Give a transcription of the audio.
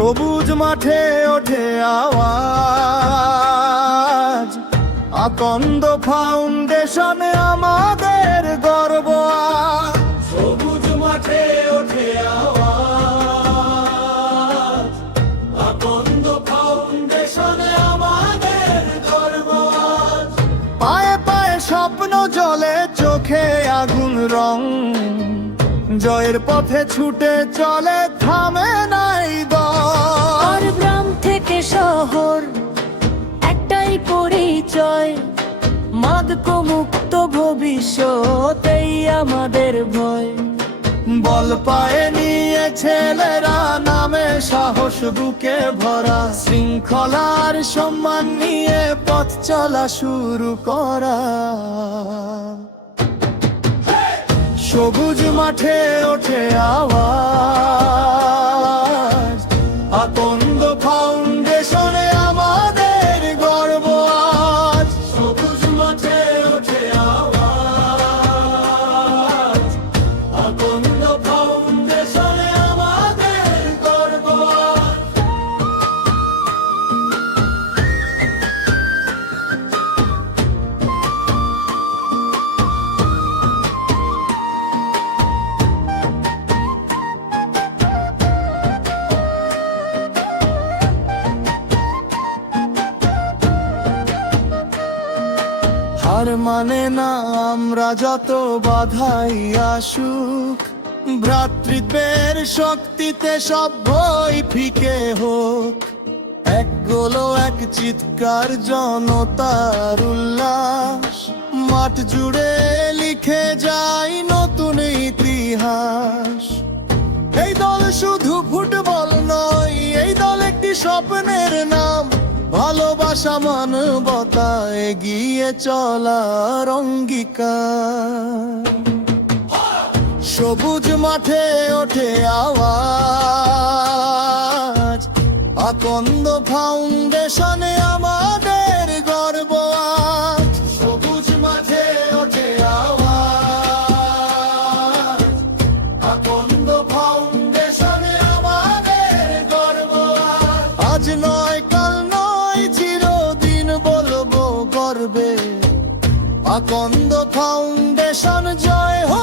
সবুজ মাঠে ওঠে আওয়াজ। আকন্দ ফাউন্ডেশনে আমাদের গর্ব। সবুজ মাঠে ওঠে আকন্দ ফাউন্ডেশনে আমাদের গর্ব। পায়ে পায়ে স্বপ্ন জলে চোখে আগুন রং। জয়ের পথে ছুটে চলে থামে নাই দল। পরিচয়। মাদক মুক্ত ভবিষ্যতেই আমাদের ভয়। বল পায়ে নিয়ে ছেলেরা নামে সাহস বুকে ভরা। শৃঙ্খলার সম্মান নিয়ে পথ চলা শুরু করা। সবুজ মাঠে ওঠে আওয়াজ। হার মানে না আমরা যত বাধাই আসুক, ভ্রাতৃত্বের শক্তিতে সব ভয় ফিকে হোক। এক গোলো এক চিৎকার জনতার উল্লাস, মাঠ জুড়ে লিখে যায় নতুন ইতিহাস। এই দল শুধু ভালোবাসা মানবতা এগিয়ে চলার অঙ্গীকার সবুজ মাঠে ওঠে আওয়াজ। আকন্দ ফাউন্ডেশনে আমাদের ফাউন্ডেশন জয় হোক।